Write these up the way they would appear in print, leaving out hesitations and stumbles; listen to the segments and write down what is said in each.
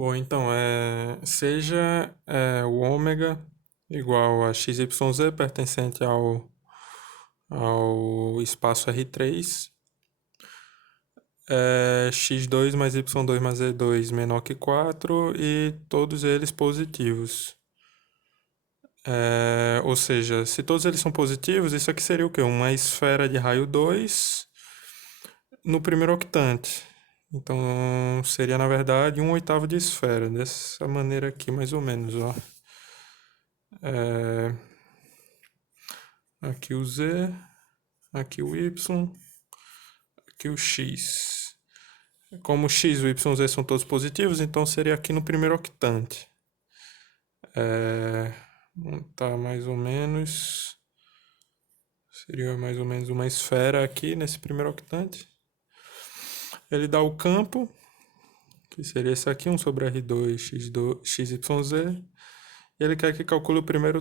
Bom, então, seja o ômega igual a xyz pertencente ao espaço R3, x2 mais y2 mais z2 menor que 4 e todos eles positivos. Ou seja, se todos eles são positivos, isso aqui seria o quê? Uma esfera de raio 2 no primeiro octante. Então, seria, na verdade, 1/8 de esfera, dessa maneira aqui, mais ou menos, ó. Aqui o Z, aqui o Y, aqui o X. Como o X e o YZ são todos positivos, então seria aqui no primeiro octante. Tá mais ou menos... Seria mais ou menos uma esfera aqui nesse primeiro octante. Ele dá o campo, que seria esse aqui, 1 sobre R2, X2, XYZ. E ele quer que calcule o primeiro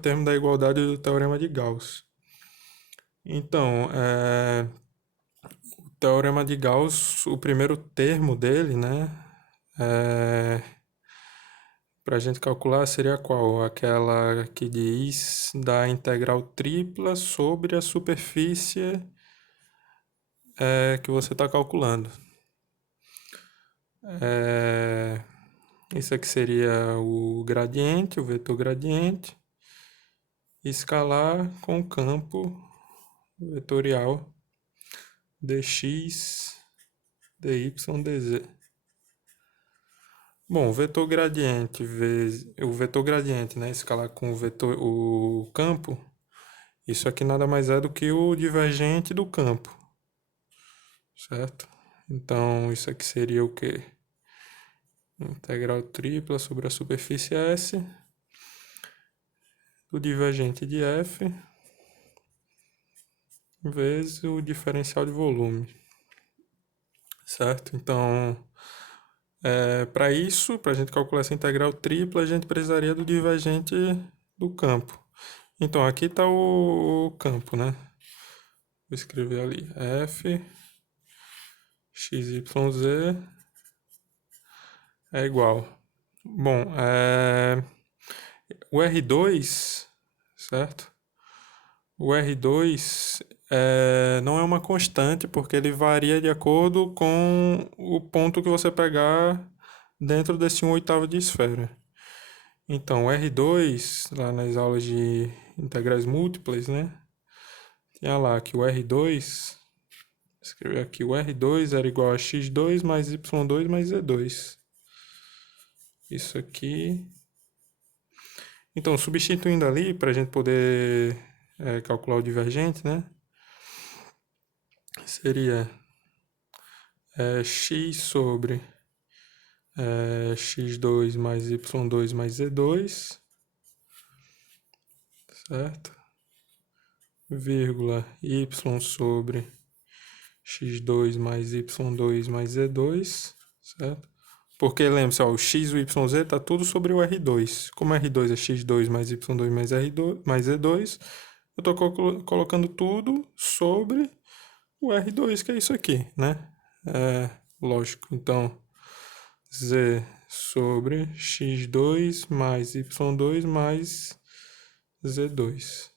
termo da igualdade do teorema de Gauss. Então, o teorema de Gauss, o primeiro termo dele, né? Para a gente calcular seria qual? Aquela que diz da integral tripla sobre a superfície que você está calculando. Isso aqui seria o gradiente, o vetor gradiente, escalar com o campo vetorial dx, dy, dz. Bom, o vetor gradiente né, escalar com o campo, isso aqui nada mais é do que o divergente do campo, certo? Então, isso aqui seria o quê? Integral tripla sobre a superfície S do divergente de F vezes o diferencial de volume, certo? Então, para isso, para a gente calcular essa integral tripla, a gente precisaria do divergente do campo. Então, aqui está o campo, né? Vou escrever ali, F, XYZ é igual. Bom, o R2, certo? O R2 não é uma constante, porque ele varia de acordo com o ponto que você pegar dentro desse 1/8 de esfera. Então, o R2, lá nas aulas de integrais múltiplas, né? Tinha lá que o R2, escrever aqui, o R2 era igual a x2 mais y2 mais z2. Isso aqui. Então, substituindo ali, para a gente poder calcular o divergente, né? Seria x sobre x2 mais y2 mais z2, certo? Vírgula y sobre x2 mais y2 mais z2, certo? Porque lembre-se, o x e o yz está tudo sobre o R2. Como R2 é x2 mais y2 mais, R2, mais z2, eu estou colocando tudo sobre o R2, que é isso aqui, né? Lógico. Então, z sobre x2 mais y2 mais z2.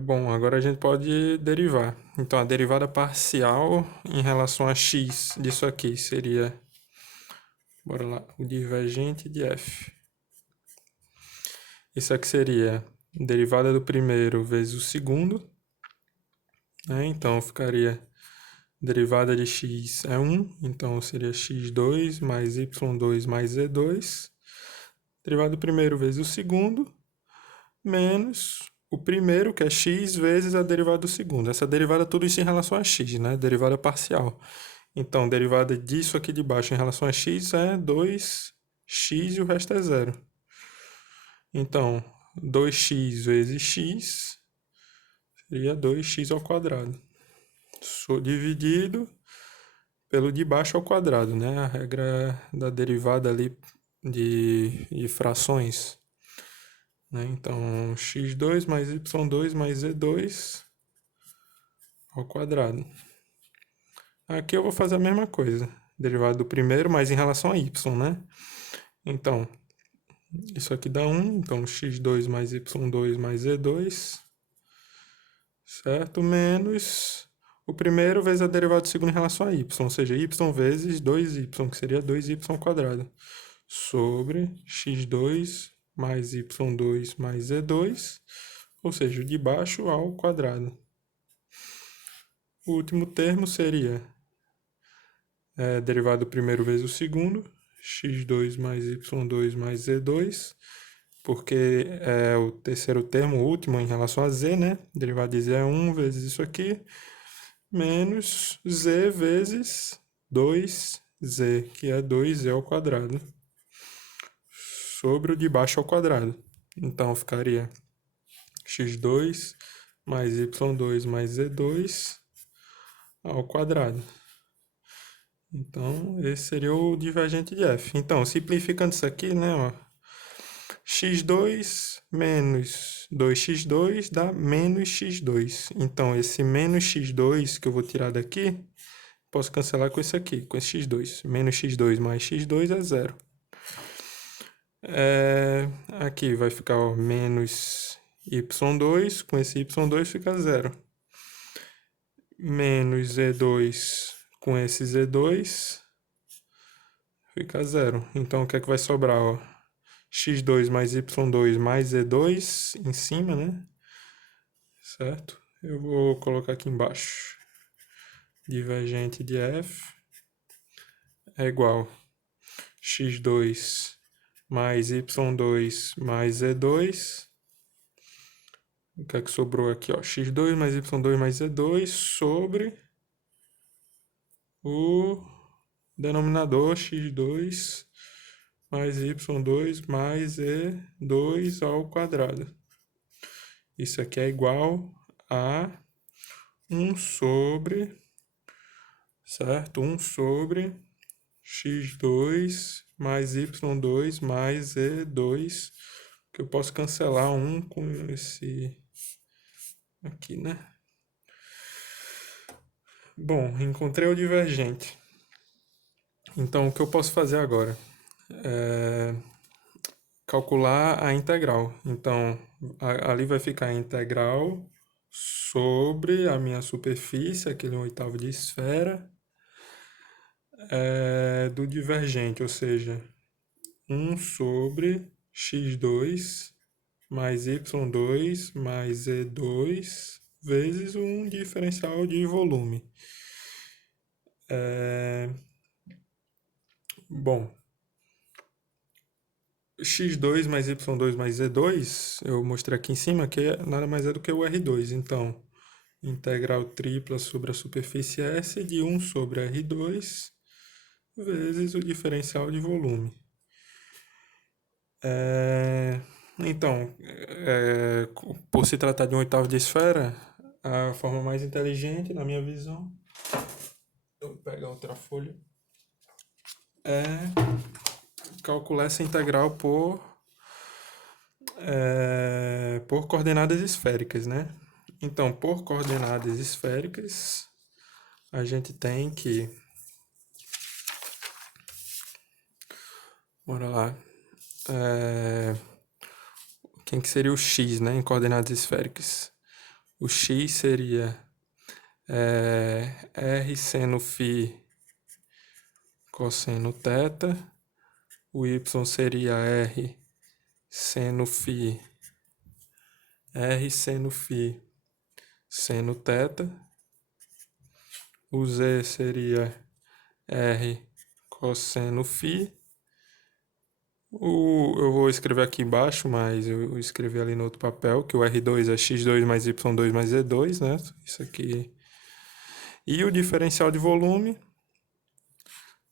Bom, agora a gente pode derivar. Então, a derivada parcial em relação a x disso aqui seria, bora lá, o divergente de f. Isso aqui seria derivada do primeiro vezes o segundo, né? Então, ficaria derivada de x é 1, então seria x2 mais y2 mais z2. Derivada do primeiro vezes o segundo, menos o primeiro, que é x, vezes a derivada do segundo. Essa derivada, tudo isso em relação a x, né? Derivada parcial. Então, derivada disso aqui de baixo em relação a x é 2x e o resto é zero. Então, 2x vezes x seria 2x ao quadrado. Dividido pelo de baixo ao quadrado, né? A regra da derivada ali de frações. Né? Então, x2 mais y2 mais z2 ao quadrado. Aqui eu vou fazer a mesma coisa. Derivada do primeiro, mas em relação a y, né? Então, isso aqui dá 1, então x2 mais y2 mais z2, certo? Menos o primeiro vezes a derivada do segundo em relação a y, ou seja, y vezes 2y, que seria 2y², sobre x2 mais y2 mais z2, ou seja, de baixo ao quadrado. O último termo seria derivada do primeiro vezes o segundo, x2 mais y2 mais z2, porque é o terceiro termo, o último, em relação a z, né? Derivada de z é 1 vezes isso aqui, menos z vezes 2z, que é 2z², sobre o de baixo ao quadrado. Então, ficaria x2 mais y2 mais z2 ao quadrado. Então, esse seria o divergente de f. Então, simplificando isso aqui, né, ó, x2 menos 2x2 dá menos x2. Então, esse menos x2 que eu vou tirar daqui, posso cancelar com esse aqui, com esse x2. Menos x2 mais x2 é zero. Aqui vai ficar ó, menos y2, com esse y2 fica zero. Menos z2 com esse z2 fica zero. Então, o que é que vai sobrar? Ó? x2 mais y2 mais z2 em cima, né? Certo? Eu vou colocar aqui embaixo. Divergente de f é igual x2 mais y2 mais z2. O que é que sobrou aqui? Ó? x2 mais y2 mais z2 sobre o denominador x2 mais y2 mais z2 ao quadrado. Isso aqui é igual a 1 sobre, certo? 1 sobre x2 mais y2 mais z2, que eu posso cancelar 1 com esse aqui, né? Bom, encontrei o divergente. Então, o que eu posso fazer agora? Calcular a integral. Então, ali vai ficar a integral sobre a minha superfície, aquele 1/8 de esfera, do divergente, ou seja, 1 sobre x2 mais y2 mais z2 vezes um diferencial de volume. Bom, x2 mais y2 mais z2, eu mostrei aqui em cima que nada mais é do que o R2. Então, integral tripla sobre a superfície S de 1 sobre R2 vezes o diferencial de volume. Então, por se tratar de 1/8 de esfera, a forma mais inteligente, na minha visão, eu vou pegar outra folha, é calcular essa integral por coordenadas esféricas, né? Então, por coordenadas esféricas, a gente tem que... Bora lá. Quem que seria o x, né, em coordenadas esféricas? O x seria r seno φ cosseno θ. O y seria r seno φ seno θ. O z seria r cosseno φ. Eu vou escrever aqui embaixo, mas eu escrevi ali no outro papel, que o R2 é x2 mais y2 mais z2, né? Isso aqui. E o diferencial de volume,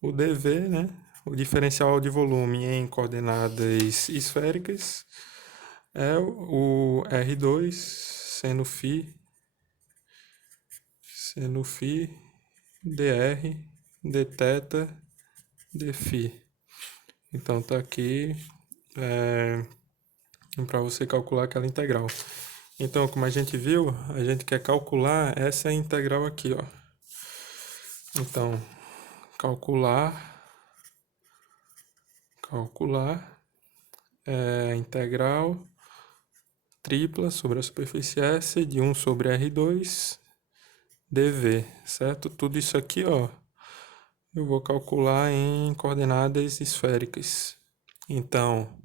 o dV, né? O diferencial de volume em coordenadas esféricas é o R2 seno φ dr dθ dφ. Então, tá aqui para você calcular aquela integral. Então, como a gente viu, a gente quer calcular essa integral aqui, ó. Então, calcular integral tripla sobre a superfície S de 1 sobre R2 dV, certo? Tudo isso aqui, ó, eu vou calcular em coordenadas esféricas. Então,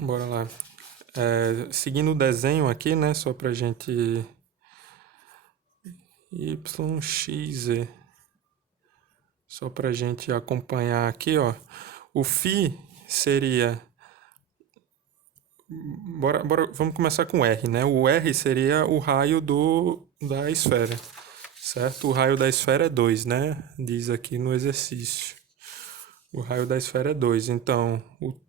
bora lá. Seguindo o desenho aqui, né, só pra gente... YXZ. Só pra gente acompanhar aqui, ó. O φ seria... vamos começar com R, né? O R seria o raio da esfera, certo? O raio da esfera é 2, né? Diz aqui no exercício. O raio da esfera é 2. Então,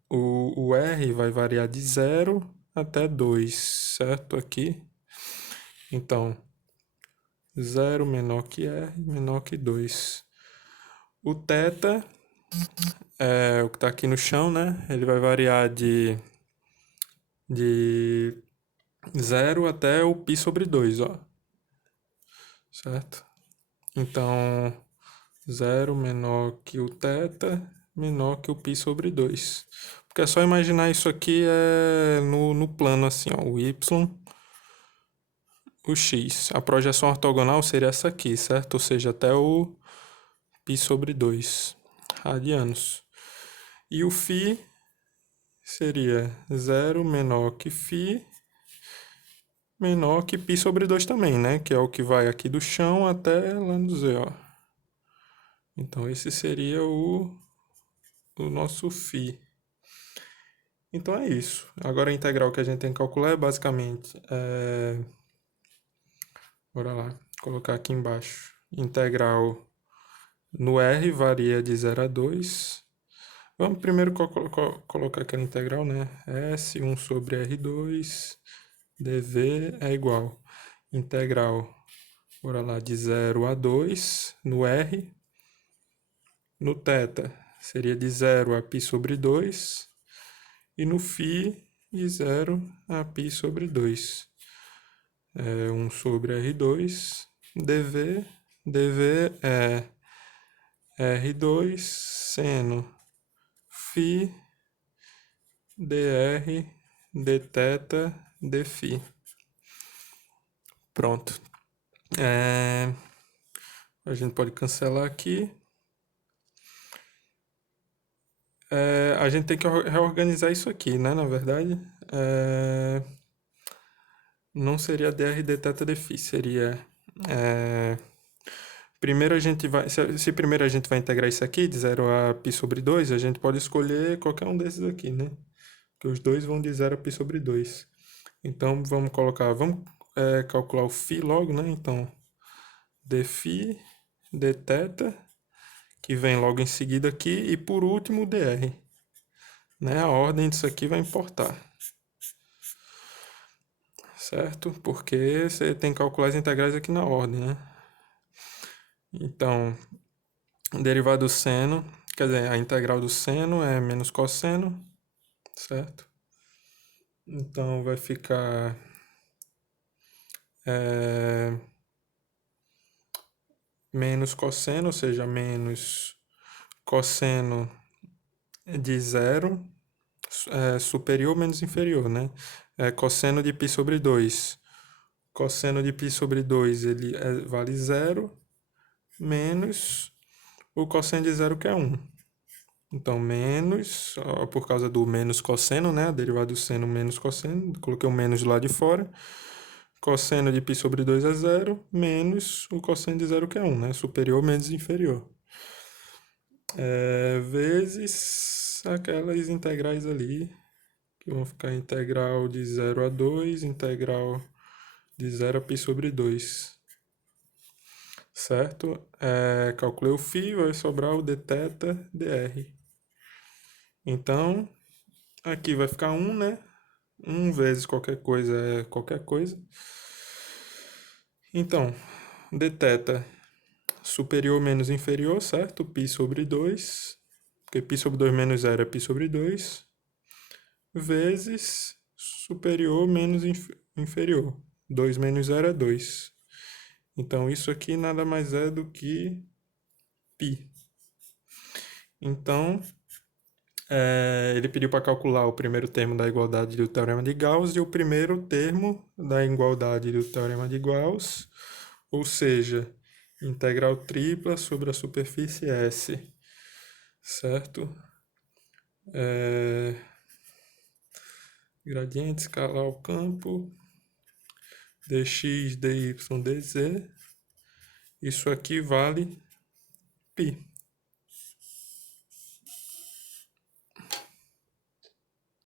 o R vai variar de 0 até 2, certo? Aqui. Então, 0 menor que R, menor que 2. O θ é o que está aqui no chão, né? Ele vai variar de 0 até o π sobre 2, ó. Certo? Então, 0 menor que o θ, menor que o π sobre 2. Porque é só imaginar isso aqui no plano assim, ó, o y, o x. A projeção ortogonal seria essa aqui, certo? Ou seja, até o π sobre 2 radianos. E o φ seria 0 menor que φ, menor que π sobre 2 também, né? Que é o que vai aqui do chão até lá no Z, ó. Então, esse seria o nosso φ. Então, é isso. Agora, a integral que a gente tem que calcular é basicamente... Bora lá, vou colocar aqui embaixo. Integral no R varia de 0 a 2. Vamos primeiro colocar aquela integral, né? S1 sobre R2 dV é igual. Integral, bora lá, de 0 a 2 no R. No θ seria de 0 a π sobre 2. E no φ, de 0 a π sobre 2. 1 sobre R2 dV. dV é R2 seno φ dr dθ dφ. Pronto. A gente pode cancelar aqui. A gente tem que reorganizar isso aqui, né? Na verdade, não seria dr dθ dφ, seria... primeiro a gente vai... Se primeiro a gente vai integrar isso aqui, de 0 a π sobre 2, a gente pode escolher qualquer um desses aqui, né? Porque os dois vão de 0 a π sobre 2. Então, vamos calcular o φ logo, né? Então, dφ, dθ, que vem logo em seguida aqui, e por último, dr. Né? A ordem disso aqui vai importar. Certo? Porque você tem que calcular as integrais aqui na ordem, né? Então, derivada do seno, quer dizer, a integral do seno é menos cosseno, certo? Então, vai ficar menos cosseno, ou seja, menos cosseno de 0, superior menos inferior, né? Cosseno de π sobre 2. Cosseno de π sobre 2 ele vale 0, menos o cosseno de 0, que é 1. Então, menos, por causa do menos cosseno, né? A derivada do seno menos cosseno, coloquei o menos do lado de fora. Cosseno de π sobre 2 é 0, menos o cosseno de 0, que é 1, né? Superior menos inferior. Vezes aquelas integrais ali, que vão ficar integral de 0 a 2, integral de 0 a π sobre 2. Certo? Calculei o φ, vai sobrar o dθ dr. Então, aqui vai ficar 1, né? 1 vezes qualquer coisa é qualquer coisa. Então, dθ superior menos inferior, certo? π sobre 2. Porque π sobre 2 menos 0 é π sobre 2. Vezes superior menos inferior. 2 menos 0 é 2. Então, isso aqui nada mais é do que π. Então, ele pediu para calcular o primeiro termo da igualdade do teorema de Gauss e o primeiro termo da igualdade do teorema de Gauss, ou seja, integral tripla sobre a superfície S, certo? Gradiente, escalar o campo, dx, dy, dz. Isso aqui vale π.